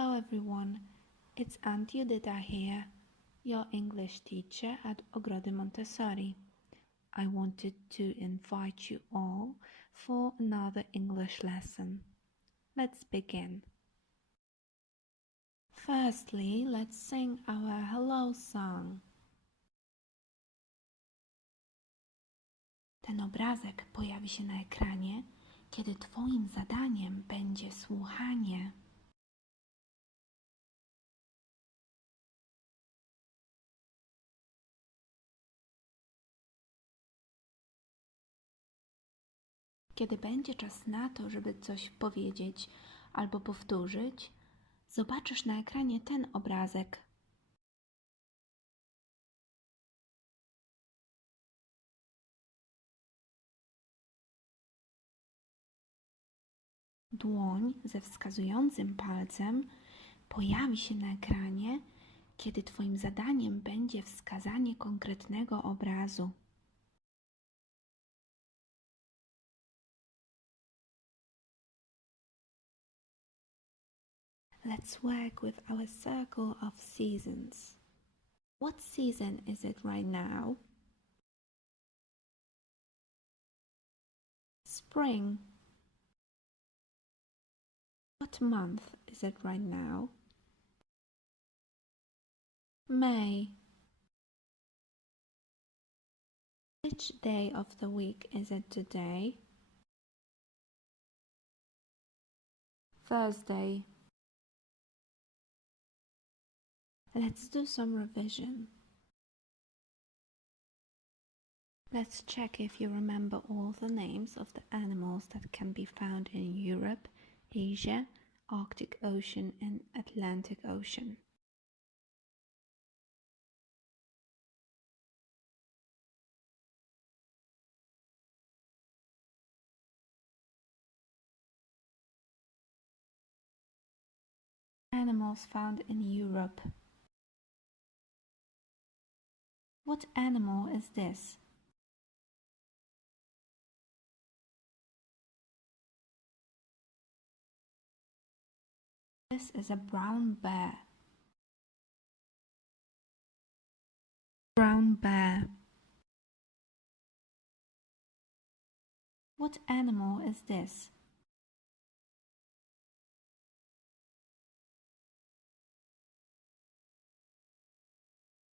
Hello everyone, it's Aunt Judita here, your English teacher at Ogrody Montessori. I wanted to invite you all for another English lesson. Let's begin. Firstly, let's sing our hello song. Ten obrazek pojawi się na ekranie, kiedy Twoim zadaniem będzie słuchanie. Kiedy będzie czas na to, żeby coś powiedzieć albo powtórzyć, zobaczysz na ekranie ten obrazek. Dłoń ze wskazującym palcem pojawi się na ekranie, kiedy Twoim zadaniem będzie wskazanie konkretnego obrazu. Let's work with our circle of seasons. What season is it right now? Spring. What month is it right now? May. Which day of the week is it today? Thursday. Let's do some revision. Let's check if you remember all the names of the animals that can be found in Europe, Asia, Arctic Ocean and Atlantic Ocean. Animals found in Europe. What animal is this? This is a brown bear. Brown bear. What animal is this?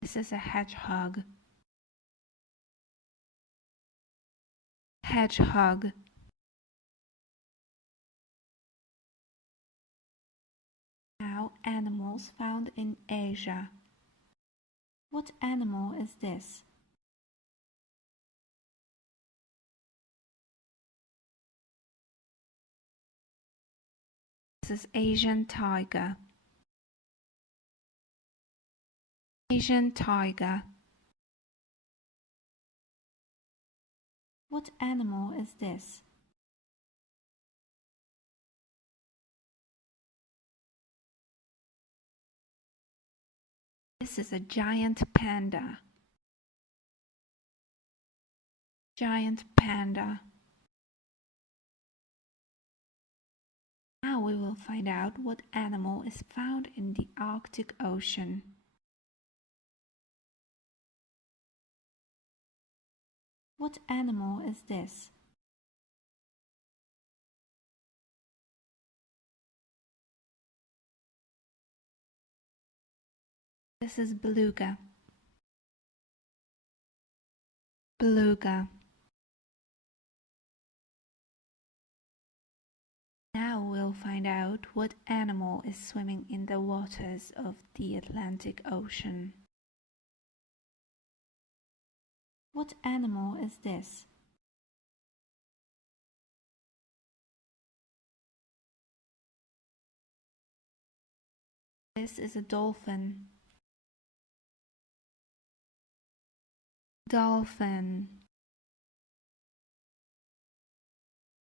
This is a hedgehog. Hedgehog. Now, animals found in Asia. What animal is this? This is Asian tiger. Asian tiger. What animal is this? This is a giant panda. Giant panda. Now we will find out what animal is found in the Arctic Ocean. What animal is this? This is beluga. Beluga. Now we'll find out what animal is swimming in the waters of the Atlantic Ocean. What animal is this? This is a dolphin. Dolphin.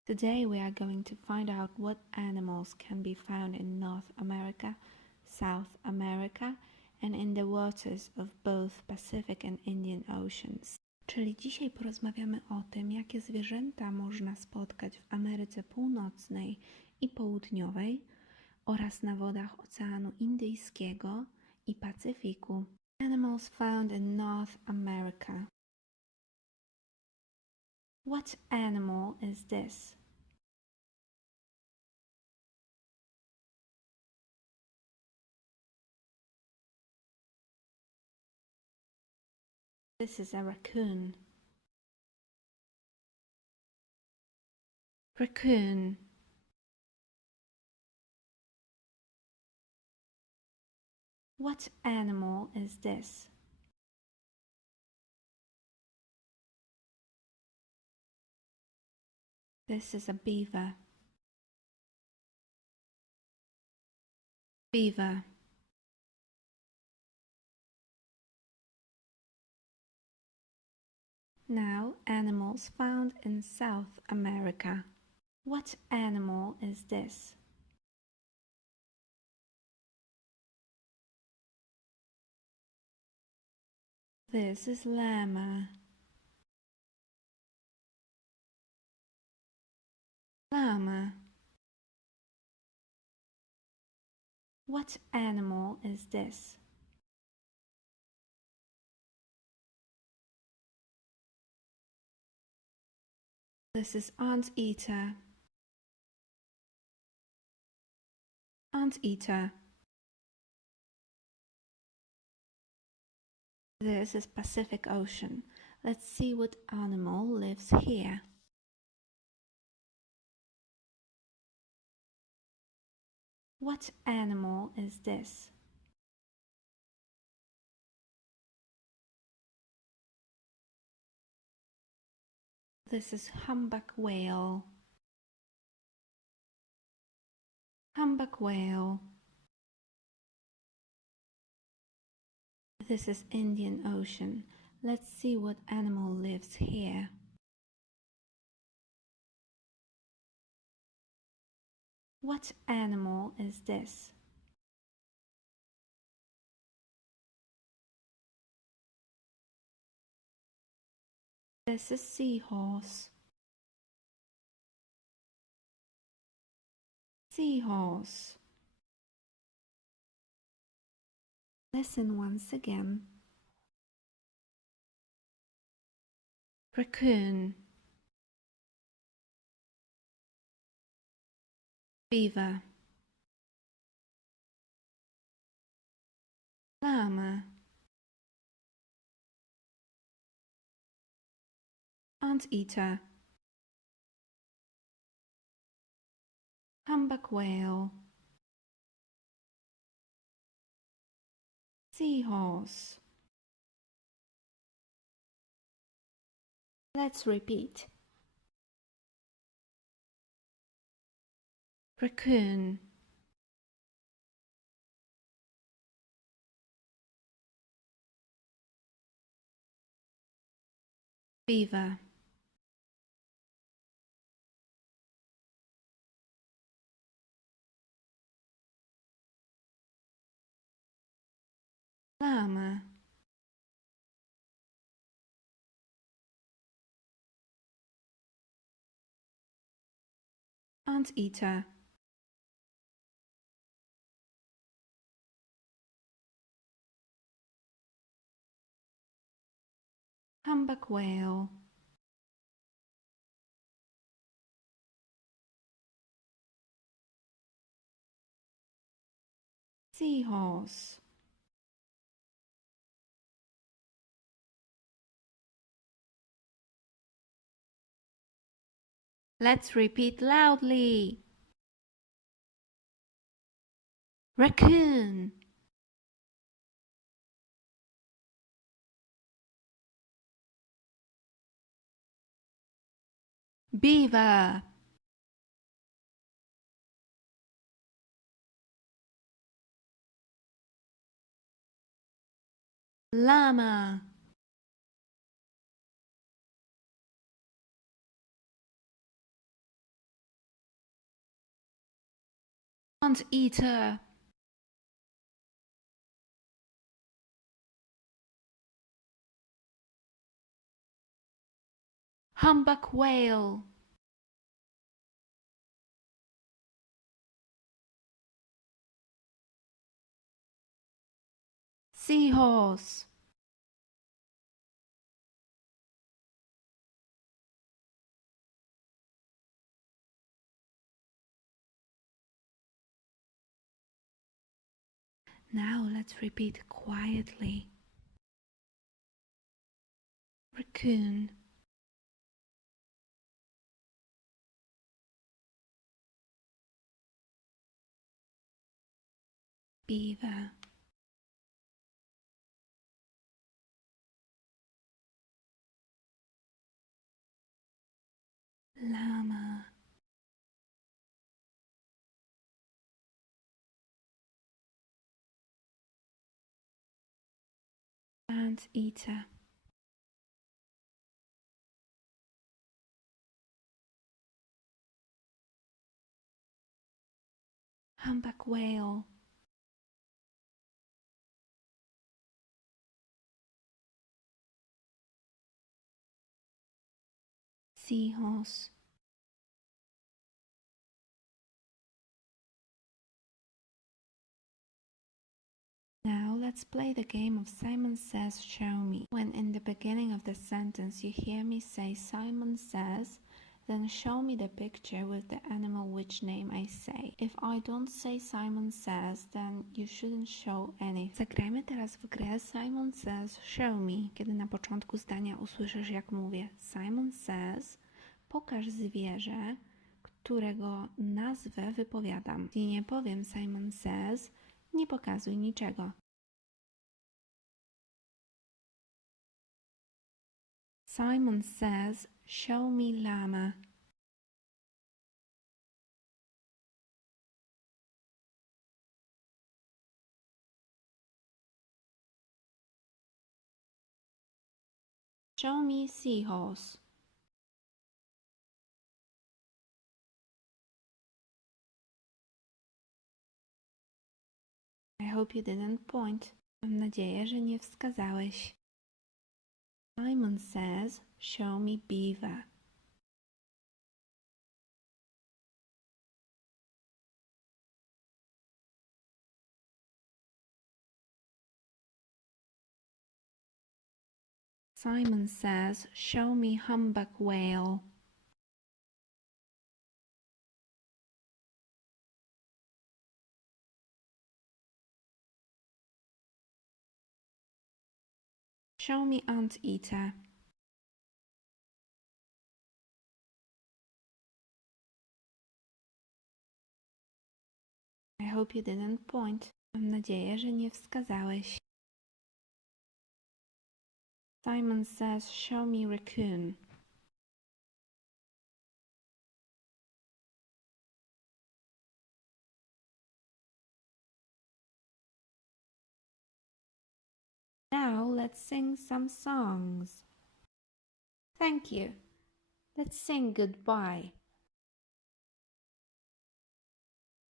Today we are going to find out what animals can be found in North America, South America, and in the waters of both Pacific and Indian Oceans. Czyli dzisiaj porozmawiamy o tym, jakie zwierzęta można spotkać w Ameryce Północnej i Południowej oraz na wodach Oceanu Indyjskiego i Pacyfiku. Animals found in North America. What animal is this? This is a raccoon. Raccoon. What animal is this? This is a beaver. Beaver. Now, animals found in South America. What animal is this? This is llama. Llama. What animal is this? This is anteater. Anteater. This is Pacific Ocean. Let's see what animal lives here. What animal is this? This is humpback whale. Humpback whale. This is Indian Ocean. Let's see what animal lives here. What animal is this? This is seahorse. Seahorse. Listen once again. Raccoon. Beaver. Llama. Anteater. Humpback whale. Seahorse. Let's repeat. Raccoon. Beaver. Llama. Anteater. Humpback whale. Seahorse. Let's repeat loudly. Raccoon. Beaver. Llama. Anteater. Humpback whale. Seahorse. Now let's repeat quietly. Raccoon. Beaver. Llama. Anteater. Humpback whale. Seahorse. Now let's play the game of Simon Says Show Me. When in the beginning of the sentence you hear me say Simon says, then show me the picture with the animal which name I say. If I don't say Simon says, then you shouldn't show anything. Zagrajmy teraz w grę Simon Says Show Me, kiedy na początku zdania usłyszysz jak mówię Simon says, pokaż zwierzę, którego nazwę wypowiadam. Jeśli nie powiem Simon says, nie pokazuj niczego. Simon says, show me llama. Show me seahorse. I hope you didn't point. Mam nadzieję, że nie wskazałeś. Simon says, show me beaver. Simon says, show me humpback whale. Show me anteater. I hope you didn't point. Mam nadzieję, że nie wskazałeś. Simon says, show me raccoon. Now let's sing some songs. Thank you. Let's sing goodbye.